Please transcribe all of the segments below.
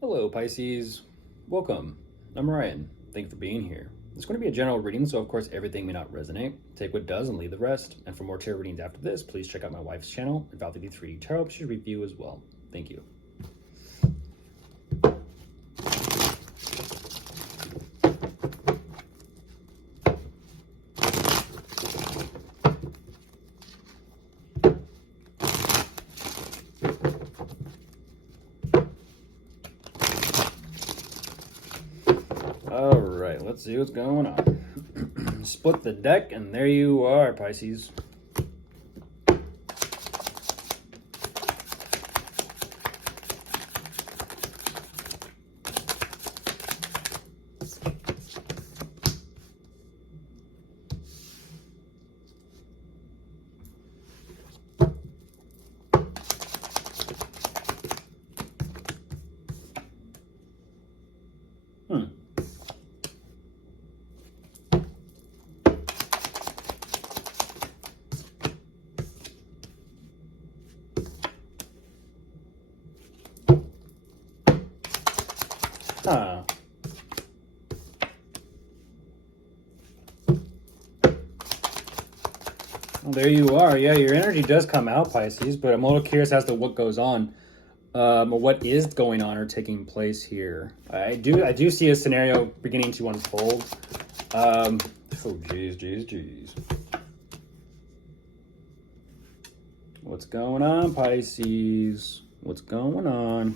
Hello, Pisces. Welcome. I'm Ryan. Thank you for being here. It's going to be a general reading, so of course everything may not resonate. Take what does and leave the rest. And for more tarot readings after this, please check out my wife's channel, Val 3 Tarot. She should review as well. Thank you. All right, let's see what's going on. Split the deck, and there you are, Pisces. Huh. Well, there you are. Yeah, your energy does come out, Pisces, but I'm a little curious as to what goes on, or what is going on or taking place here. I do see a scenario beginning to unfold. Oh, geez. What's going on, Pisces? What's going on?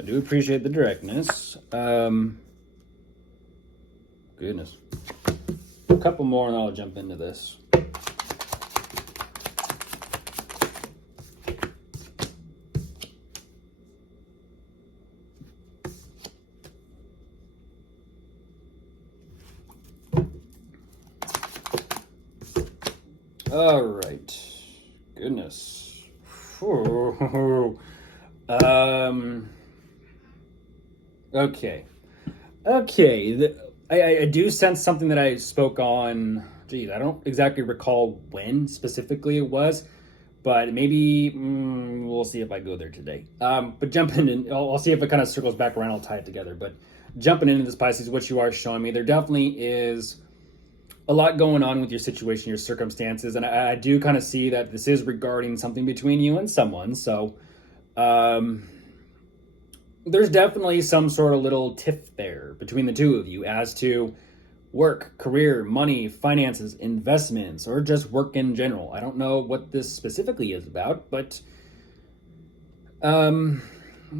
I do appreciate the directness. Goodness. A couple more and I'll jump into this. All right. Goodness. Okay. I do sense something that I spoke on. Geez, I don't exactly recall when specifically it was, but maybe we'll see if I go there today. But jumping in, I'll see if it kind of circles back around. I'll tie it together. But jumping into this, Pisces, what you are showing me, there definitely is a lot going on with your situation, your circumstances, and I do kind of see that this is regarding something between you and someone. So there's definitely some sort of little tiff there between the two of you as to work, career, money, finances, investments, or just work in general. I don't know what this specifically is about, but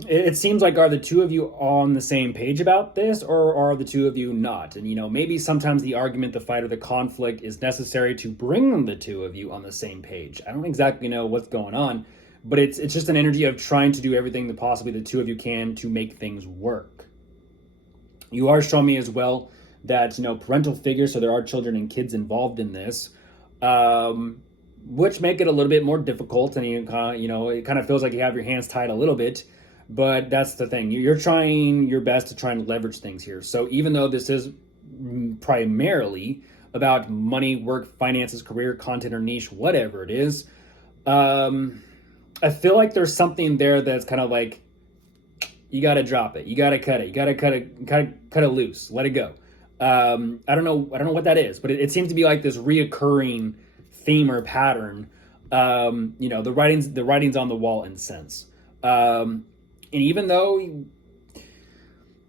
it seems like, are the two of you on the same page about this, or are the two of you not? And maybe sometimes the argument, the fight, or the conflict is necessary to bring the two of you on the same page. I don't exactly know what's going on, but it's just an energy of trying to do everything that possibly the two of you can to make things work. You are showing me as well that parental figures, so there are children and kids involved in this, which make it a little bit more difficult, and it kind of feels like you have your hands tied a little bit. But that's the thing. You're trying your best to try and leverage things here. So even though this is primarily about money, work, finances, career, content, or niche, whatever it is, I feel like there's something there that's kind of like, you got to drop it. You got to cut it. You got to cut it loose. Let it go. I don't know what that is, but it seems to be like this reoccurring theme or pattern. The writing's on the wall in a sense. And even though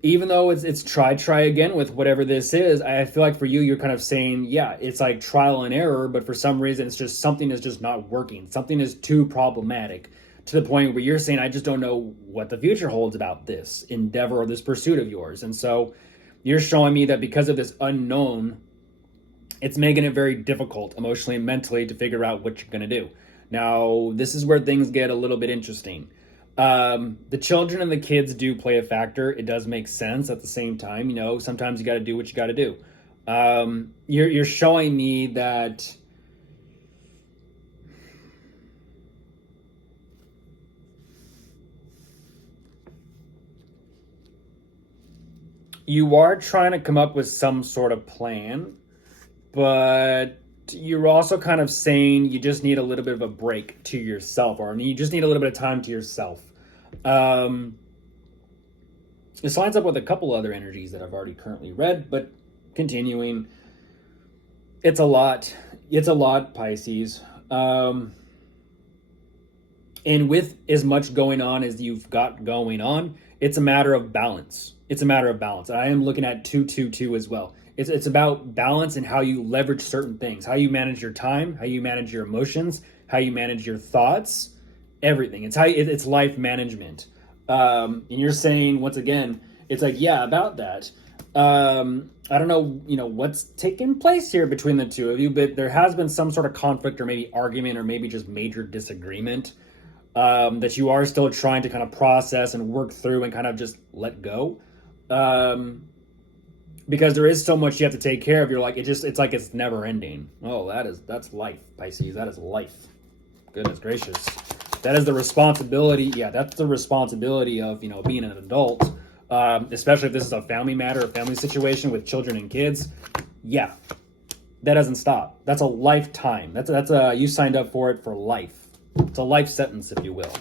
it's try again with whatever this is, I feel like for you, you're kind of saying, yeah, it's like trial and error, but for some reason, it's just something is just not working. Something is too problematic to the point where you're saying, I just don't know what the future holds about this endeavor or this pursuit of yours. And so you're showing me that because of this unknown, it's making it very difficult emotionally and mentally to figure out what you're going to do. Now, this is where things get a little bit interesting. The children and the kids do play a factor. It does make sense at the same time. Sometimes you got to do what you got to do. You're showing me that you are trying to come up with some sort of plan, but you're also kind of saying you just need a little bit of a break to yourself, or you just need a little bit of time to yourself. Um, this lines up with a couple other energies that I've already currently read, but continuing, it's a lot. It's a lot, Pisces. And with as much going on as you've got going on, it's a matter of balance. It's a matter of balance. I am looking at 222 as well. It's about balance and how you leverage certain things, how you manage your time, how you manage your emotions, how you manage your thoughts, everything. It's life management. And you're saying, once again, it's like, yeah, about that. I don't know, what's taking place here between the two of you, but there has been some sort of conflict or maybe argument or maybe just major disagreement, that you are still trying to kind of process and work through and kind of just let go. Because there is so much you have to take care of. You're like, it's like it's never ending. Oh, that's life, Pisces. That is life. Goodness gracious. That is the responsibility. Yeah, that's the responsibility of, being an adult. Especially if this is a family matter, a family situation with children and kids. Yeah, that doesn't stop. That's a lifetime. That's you signed up for it for life. It's a life sentence, if you will.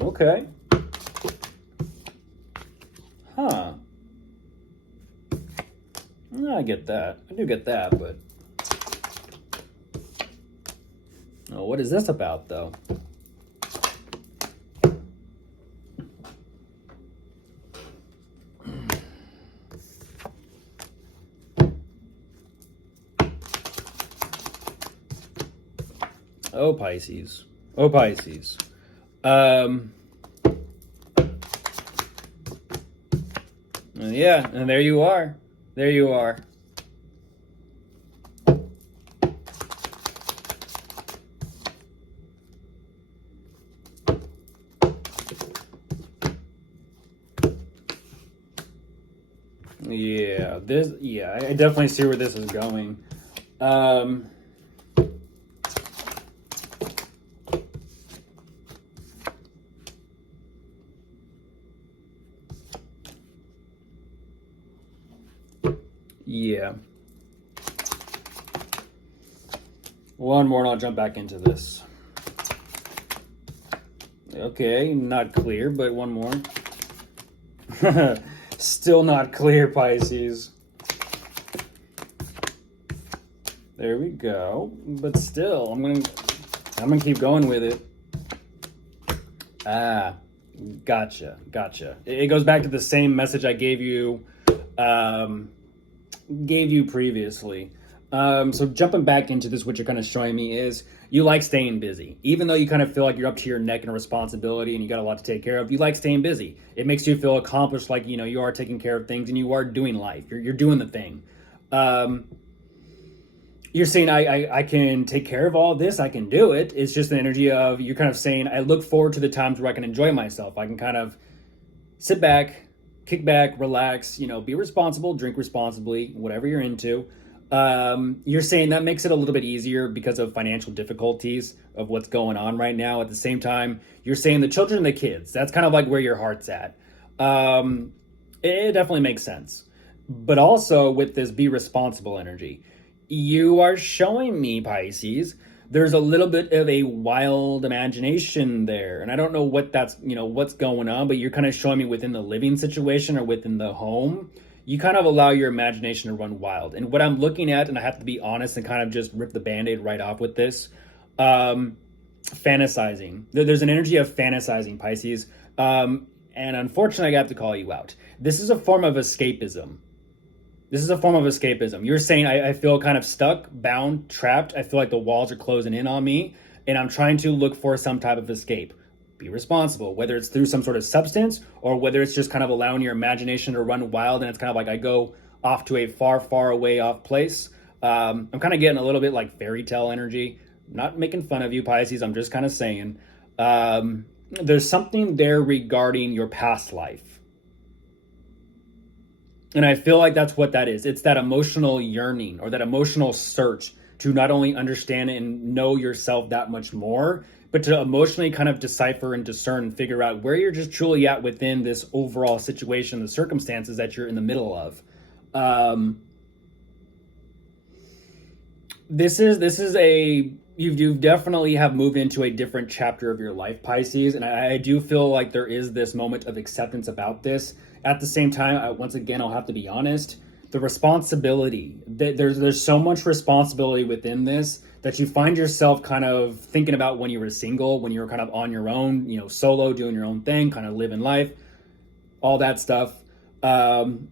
Okay. Huh. I get that. I do get that, but... Oh, what is this about, though? Oh, Pisces. Oh, Pisces. Yeah, and there you are. There you are. Yeah, I definitely see where this is going. Yeah. One more and I'll jump back into this. Okay, not clear, but one more. Still not clear, Pisces. There we go. But still, I'm gonna keep going with it. Ah, gotcha. It goes back to the same message I gave you previously. So jumping back into this, what you're kind of showing me is you like staying busy. Even though you kind of feel like you're up to your neck in a responsibility and you got a lot to take care of, you like staying busy. It makes you feel accomplished, like, you are taking care of things and you are doing life. You're doing the thing. You're saying, I can take care of all this. I can do it. It's just an energy of, you're kind of saying, I look forward to the times where I can enjoy myself. I can kind of sit back, kick back, relax, be responsible, drink responsibly, whatever you're into. You're saying that makes it a little bit easier because of financial difficulties of what's going on right now. At the same time, you're saying the children and the kids, that's kind of like where your heart's at. It definitely makes sense. But also with this be responsible energy, you are showing me, Pisces, there's a little bit of a wild imagination there. And I don't know what what's going on, but you're kind of showing me within the living situation or within the home, you kind of allow your imagination to run wild. And what I'm looking at, and I have to be honest and kind of just rip the Band-Aid right off with this, fantasizing. There's an energy of fantasizing, Pisces. And unfortunately, I have to call you out. This is a form of escapism. You're saying, I feel kind of stuck, bound, trapped. I feel like the walls are closing in on me, and I'm trying to look for some type of escape. Be responsible, whether it's through some sort of substance or whether it's just kind of allowing your imagination to run wild, and it's kind of like I go off to a far, far away off place. I'm kind of getting a little bit like fairy tale energy. I'm not making fun of you, Pisces. I'm just kind of saying there's something there regarding your past life. And I feel like that's what that is. It's that emotional yearning or that emotional search to not only understand and know yourself that much more, but to emotionally kind of decipher and discern and figure out where you're just truly at within this overall situation, the circumstances that you're in the middle of. This is a you've definitely have moved into a different chapter of your life, Pisces, and I do feel like there is this moment of acceptance about this. At the same time, once again, I'll have to be honest. The responsibility that there's so much responsibility within this that you find yourself kind of thinking about when you were single, when you were kind of on your own, solo, doing your own thing, kind of living life, all that stuff. And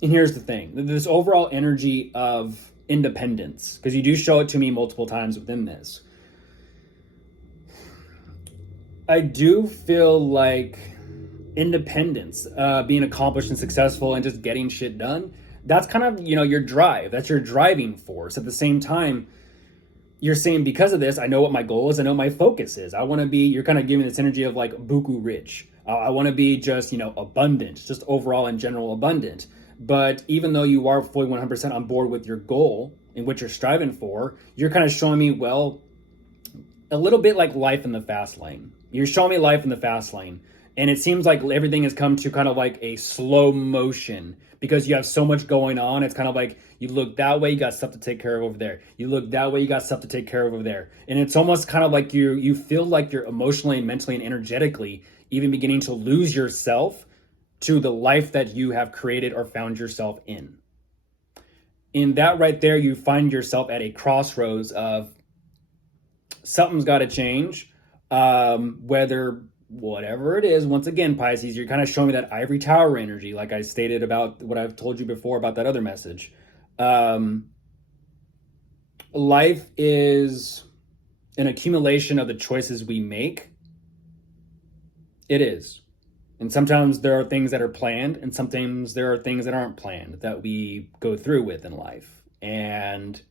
here's the thing: this overall energy of independence, because you do show it to me multiple times within this. I do feel like independence, being accomplished and successful and just getting shit done, that's kind of, your drive. That's your driving force. At the same time, you're saying because of this, I know what my goal is. I know what my focus is. I want to be, you're kind of giving this energy of like buku rich. I want to be just, abundant, just overall in general abundant. But even though you are fully 100% on board with your goal and what you're striving for, you're kind of showing me, well, a little bit like life in the fast lane. You're showing me life in the fast lane. And it seems like everything has come to kind of like a slow motion because you have so much going on. It's kind of like you look that way, you got stuff to take care of over there. You look that way, you got stuff to take care of over there. And it's almost kind of like you feel like you're emotionally and mentally and energetically even beginning to lose yourself to the life that you have created or found yourself in. In that right there, you find yourself at a crossroads of something's got to change, whether whatever it is. Once again, Pisces, you're kind of showing me that ivory tower energy, like I stated about what I've told you before about that other message. Life is an accumulation of the choices we make. It is. And sometimes there are things that are planned, and sometimes there are things that aren't planned that we go through with in life. And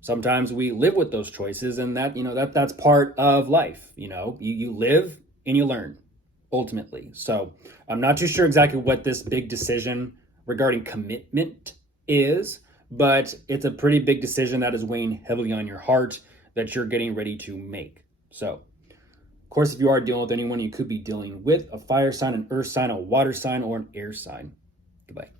sometimes we live with those choices, and that's part of life. You live and you learn ultimately. So I'm not too sure exactly what this big decision regarding commitment is, but it's a pretty big decision that is weighing heavily on your heart that you're getting ready to make. So, of course, if you are dealing with anyone, you could be dealing with a fire sign, an earth sign, a water sign, or an air sign. Goodbye.